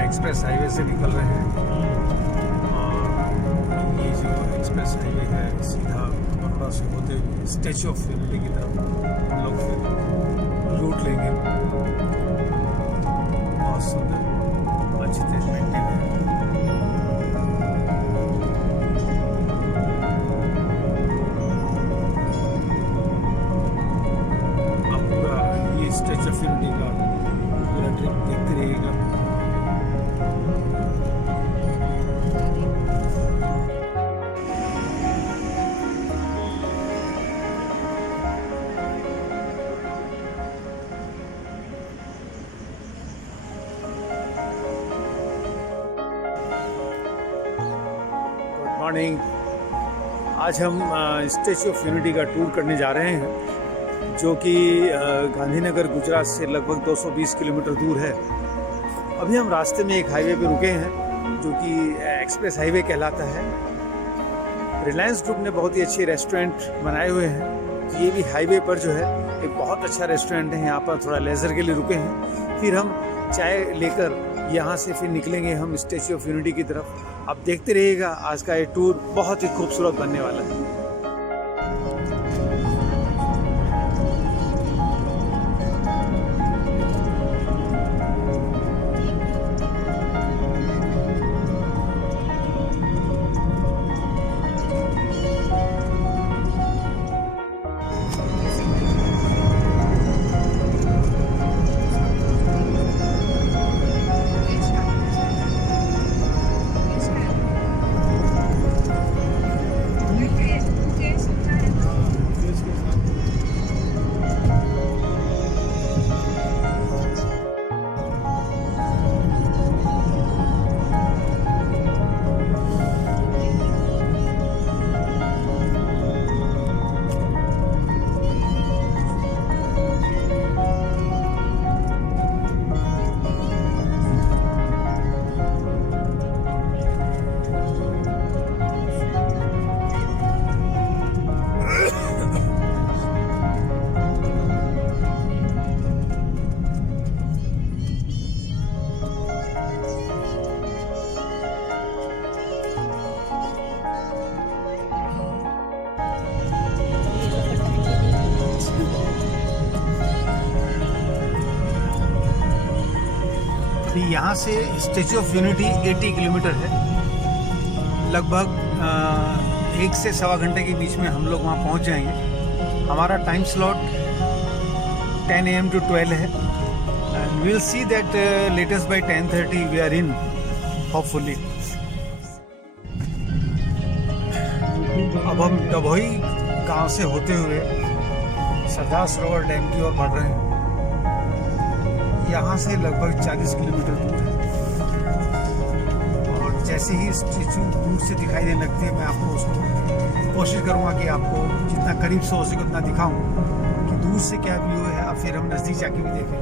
Express highway से निकल रहे हैं और ये जो एक्सप्रेस हाईवे है सीधा बड़ौदा से होते हुए स्टैच्यू ऑफ यूनिटी की तरफ हम लोग फिर रूट लेंगे। बहुत सुंदर अच्छी तरह मेंटेन है। आप पूरा ये स्टैच्यू ऑफ यूनिटी का पूरा ट्रिप देखते रहिएगा। मॉर्निंग। आज हम स्टैच्यू ऑफ यूनिटी का टूर करने जा रहे हैं जो कि गांधीनगर गुजरात से लगभग 220 किलोमीटर दूर है। अभी हम रास्ते में एक हाईवे पे रुके हैं जो कि एक्सप्रेस हाईवे कहलाता है। रिलायंस ग्रुप ने बहुत ही अच्छे रेस्टोरेंट बनाए हुए हैं। ये भी हाईवे पर जो है एक बहुत अच्छा रेस्टोरेंट है। यहाँ पर थोड़ा लेजर के लिए रुके हैं, फिर हम चाय लेकर यहाँ से फिर निकलेंगे हम स्टैच्यू ऑफ यूनिटी की तरफ। आप देखते रहिएगा, आज का ये टूर बहुत ही खूबसूरत बनने वाला है। अभी यहाँ से स्टैच्यू ऑफ यूनिटी 80 किलोमीटर है। लगभग 1 से सवा घंटे के बीच में हम लोग वहाँ पहुँच जाएंगे। हमारा टाइम स्लॉट 10 AM to 12 है and we will see that latest by 10:30 we are in hopefully. अब हम डभोई गांव से होते हुए सरदार सरोवर डैम की ओर बढ़ रहे हैं। यहाँ से लगभग 40 किलोमीटर दूर है और जैसे ही स्टैचू दूर से दिखाई देने लगती है मैं आपको उसको कोशिश करूँगा कि आपको जितना करीब से हो सके उतना दिखाऊँ कि दूर से क्या व्यू है, और फिर हम नज़दीक जाके भी देखें।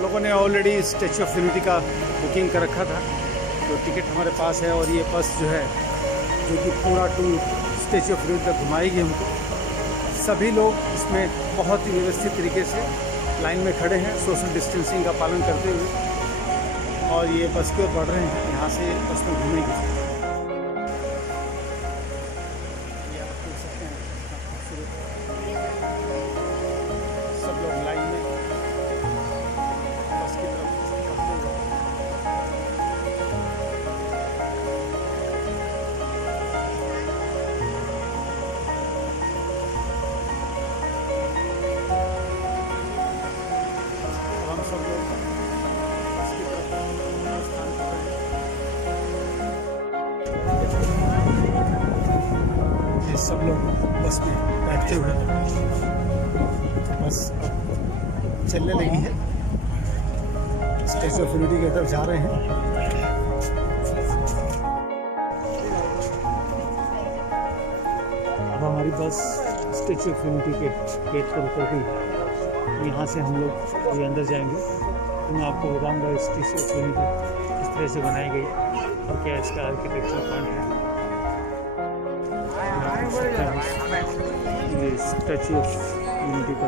लोगों ने ऑलरेडी स्टैच्यू ऑफ यूनिटी का बुकिंग कर रखा था, तो टिकट हमारे पास है और ये बस जो है जो कि पूरा टूर स्टैच्यू ऑफ यूनिटी तक घुमाएगी हमको। सभी लोग इसमें बहुत ही व्यवस्थित तरीके से लाइन में खड़े हैं सोशल डिस्टेंसिंग का पालन करते हुए, और ये बस की ओर बढ़ रहे हैं। यहाँ से बस में घूमेगी। सब लोग लाइन में बस की तरफ बढ़ते हुए। हम सब लोग बस की तरफ सब लोग बस में बैठते हुए बस चलने लगी है, स्टैच्यू ऑफ यूनिटी की तरफ जा रहे हैं। अब हमारी बस स्टैच्यू ऑफ यूनिटी के गेट पर उतर गई। यहाँ से हम लोग अभी अंदर जाएंगे तो मैं आपको बताऊँगा स्टैच्यू ऑफ यूनिटी किस तरह से बनाई गई और क्या इसका आर्किटेक्चर प्लान है। ये स्टैच्यू ऑफ यूनिटी का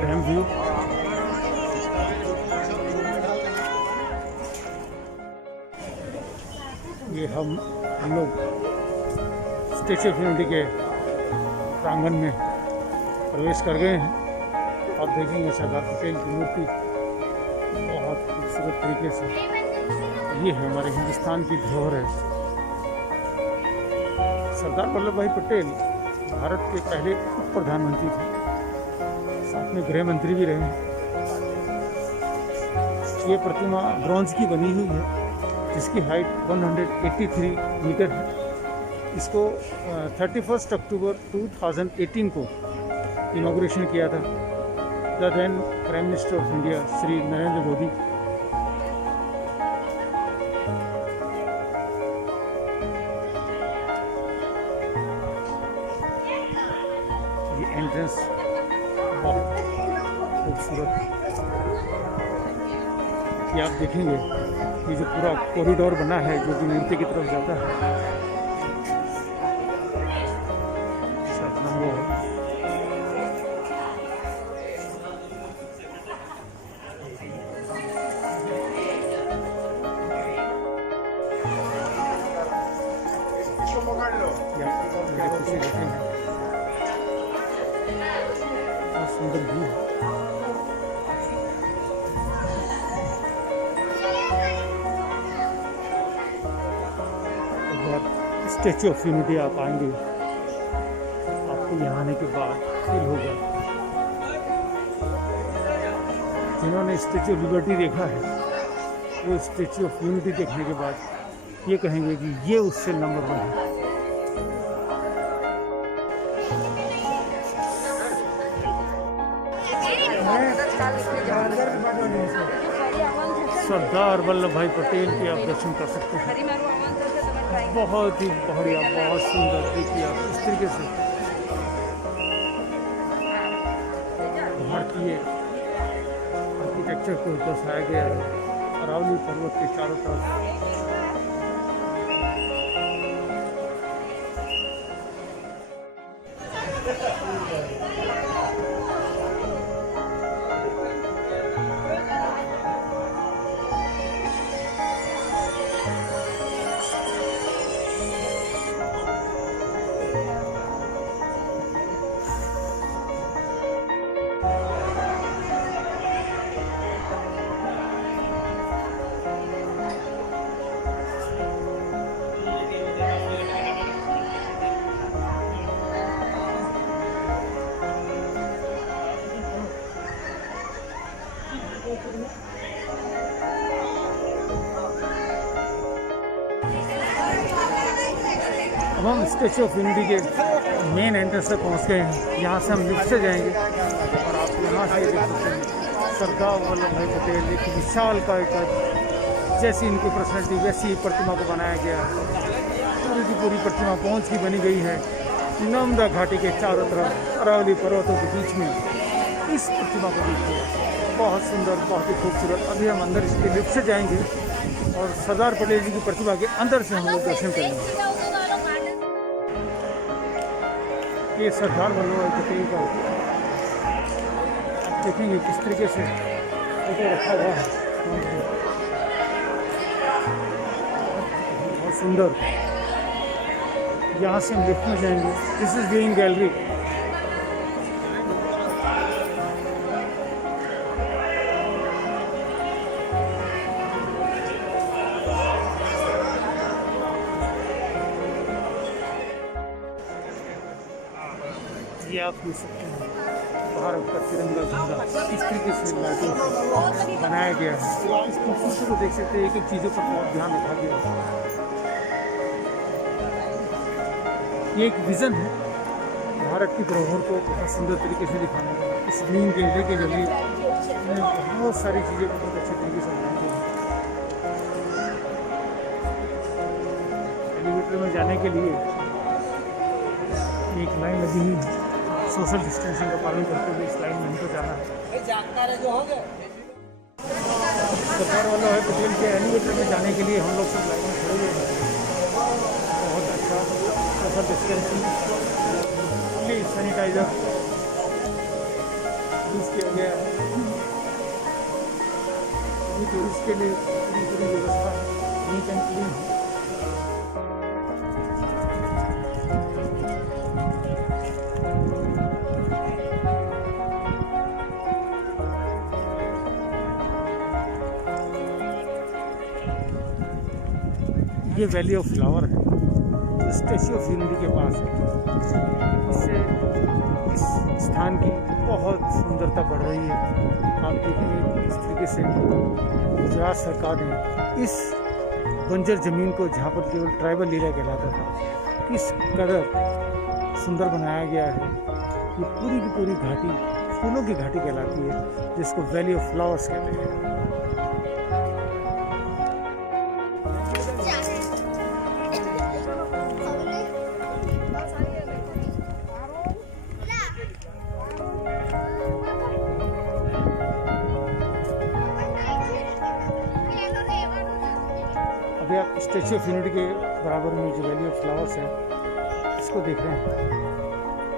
डैम व्यू। ये हम लोग स्टैच्यू ऑफ यूनिटी के प्रांगण में प्रवेश कर गए हैं। आप देखेंगे सरदार पटेल की मूर्ति बहुत खूबसूरत तरीके से, ये है हमारे हिंदुस्तान की धरोहर है। सरदार वल्लभ भाई पटेल भारत के पहले उप प्रधानमंत्री थे, साथ में गृह मंत्री भी रहे। ये प्रतिमा ब्रॉन्ज की बनी हुई है जिसकी हाइट 183 मीटर है। इसको 31 अक्टूबर 2018 को इनॉग्रेशन किया था the then prime minister of India Shri Narendra Modi. ये एंट्रेंस बहुत खूबसूरत, ये आप देखेंगे ये जो पूरा कॉरिडोर बना है जो कि मूर्ति की तरफ जाता है, बहुत सुंदर व्यू है। स्टैच्यू ऑफ यूनिटी आप आएंगे, आपको यहाँ आने के बाद फील होगा, जिन्होंने स्टैच्यू ऑफ लिबर्टी देखा है वो स्टैच्यू ऑफ यूनिटी देखने के बाद ये कहेंगे कि ये उससे नंबर 1 है। सरदार वल्लभ भाई पटेल के आप दर्शन कर सकते हैं। बहुत ही बढ़िया, बहुत सुंदर। देखिए आप इस तरीके से भारतीय आर्किटेक्चर को दर्शाया गया है। अरावली पर्वत के चारों तरफ अब हम स्टैच्यू ऑफ यूनिटी के मेन एंट्रेंस तक पहुंच गए हैं। यहाँ से हम लिफ्ट से जाएंगे और आप यहाँ से देख सकते हैं सरदार वल्लभ भाई पटेल एक विशाल का जैसी इनकी पर्सनैलिटी वैसी ही प्रतिमा को बनाया गया है। पूरी की पूरी प्रतिमा ब्रॉन्ज की बनी गई है। नर्मदा घाटी के चारों तरफ अरावली पर्वतों के बीच में इस प्रतिमा को देखिए, बहुत सुंदर, बहुत ही खूबसूरत। अभी हम अंदर इसके लिफ्ट से जाएंगे और सरदार पटेल जी की प्रतिमा के अंदर से हम लोग दर्शन करेंगे। ये सरदार वल्लभ भाई पटेल का आप देखेंगे किस तरीके से फोटो रखा हुआ है, बहुत सुंदर। यहाँ से हम लिफ्ट में जाएंगे। This is viewing gallery. ये आप देख सकते हैं भारत का तिरंगा झंडा इस तरीके से लाइटों से बनाया गया है। इस खूबसूरती को देख सकते हैं, एक एक चीज़ों पर बहुत ध्यान रखा गया है। ये एक विज़न है भारत की धरोहर को बहुत सुंदर तरीके से दिखाने का। इस नीम केले के जरिए बहुत सारी चीज़ें बहुत अच्छे तरीके से बनाई गई। एलिवेटर में जाने के लिए एक लाइन लगी हुई है। सोशल डिस्टेंसिंग का पालन करते हुए इस लाइन में हमको जाना है। सरकार वालों है पटेल के एलिवेटर में जाने के लिए हम लोग सब लाइन में खड़े हुए हैं। बहुत अच्छा social distancing, fully sanitiser use किया गया है। अभी टूरिस्ट के लिए पूरी व्यवस्था नीट एंड क्लीन है। ये वैली ऑफ फ्लावर है जो स्टैच्यू ऑफ यूनिटी के पास है। इससे इस स्थान की बहुत सुंदरता बढ़ रही है। आप देखेंगे इस तरीके से गुजरात सरकार ने इस बंजर ज़मीन को, जहाँ पर केवल ट्राइबल एरिया कहलाता था, किस कदर सुंदर बनाया गया है। ये पूरी की पूरी घाटी फूलों की घाटी कहलाती है, जिसको वैली ऑफ फ्लावर्स कहते हैं। अभी आप स्टैच्यू ऑफ यूनिटी के बराबर में जो वैली ऑफ फ्लावर्स है इसको देख रहे हैं।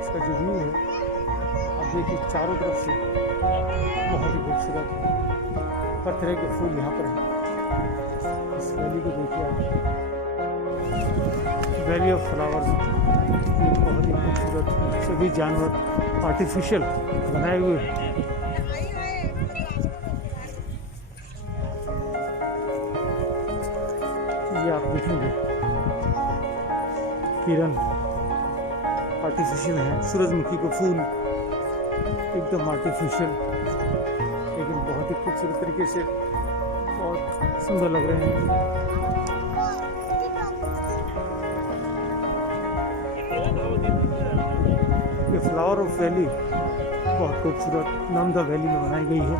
इसका जो व्यू है आप देखिए, चारों तरफ से बहुत ही खूबसूरत हर तरह के फूल यहाँ पर हैं। इस वैली को देखिए आप, वैली ऑफ फ्लावर्स बहुत ही खूबसूरत। सभी जानवर आर्टिफिशियल बनाए हुए हैं। ये आप देखेंगे किरण आर्टिफिशियल है। सूरजमुखी को फूल एकदम आर्टिफिशियल, लेकिन बहुत ही खूबसूरत तरीके से बहुत सुंदर लग रहे हैं। ये फ्लावर ऑफ वैली बहुत खूबसूरत नर्मदा वैली में बनाई गई है।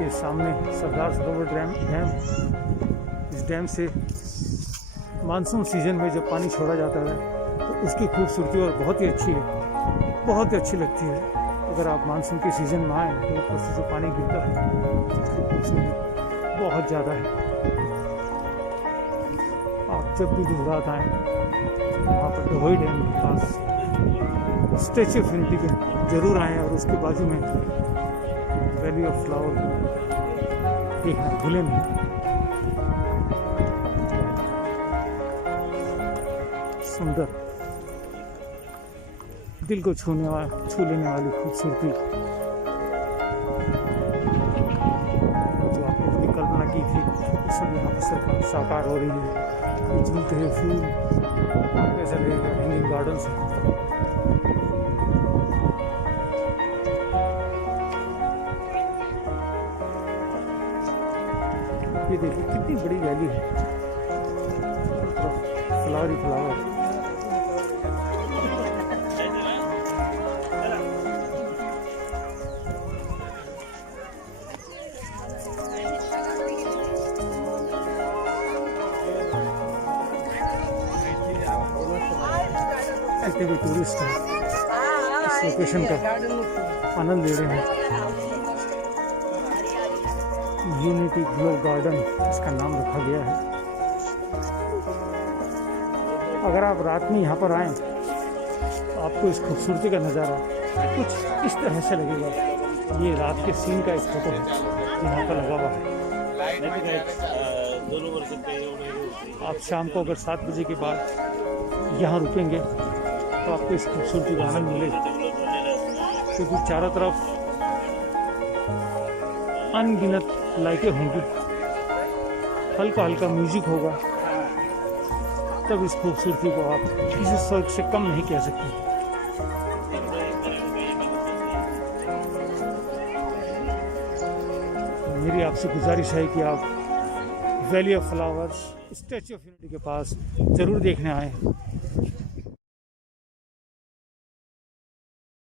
ये सामने सरदार सरोवर डैम, इस डैम से मानसून सीजन में जब पानी छोड़ा जाता है तो उसकी खूबसूरती और बहुत ही अच्छी है, बहुत ही अच्छी लगती है। अगर आप मानसून के सीज़न में आएँ तो ऊपर से जो पानी गिरता है उसकी खूबसूरती बहुत ज़्यादा है। आप जब भी गुजरात आएँ वहाँ पर डभोई डैम के पास स्टैच्यू ऑफ यूनिटी के जरूर आएँ और उसके बाजू में वैली ऑफ फ्लावर देखना भूलें नहीं। सुंदर, दिल को छू लेने वाली खूबसूरती जो आपने अपनी कल्पना की थी सब यहाँ पर साकार हो रही है। झूलते हुए फूल कैसा लगेगा, हैंगिंग गार्डन से। ये देखिए कितनी बड़ी वैली है, फ्लावर ही फ्लावर। कितने भी टूरिस्ट हैं इस लोकेशन का आनंद ले रहे हैं। यूनिटी ग्लो गार्डन इसका नाम रखा गया है। अगर आप रात में यहाँ पर आएँ तो आपको इस खूबसूरती का नज़ारा कुछ इस तरह से लगेगा। ये रात के सीन का एक फोटो है यहाँ पर लगा हुआ है। आप शाम को अगर 7 बजे के बाद यहाँ रुकेंगे तो आपको इस खूबसूरती का आनंद मिलेगा, क्योंकि चारों तरफ अनगिनत लाइटें होंगी, हल्का हल्का म्यूजिक होगा, तब इस खूबसूरती को आप किसी शौक से कम नहीं कह सकते। मेरी आपसे गुजारिश है कि आप valley of flowers, statue of unity के पास ज़रूर देखने आए।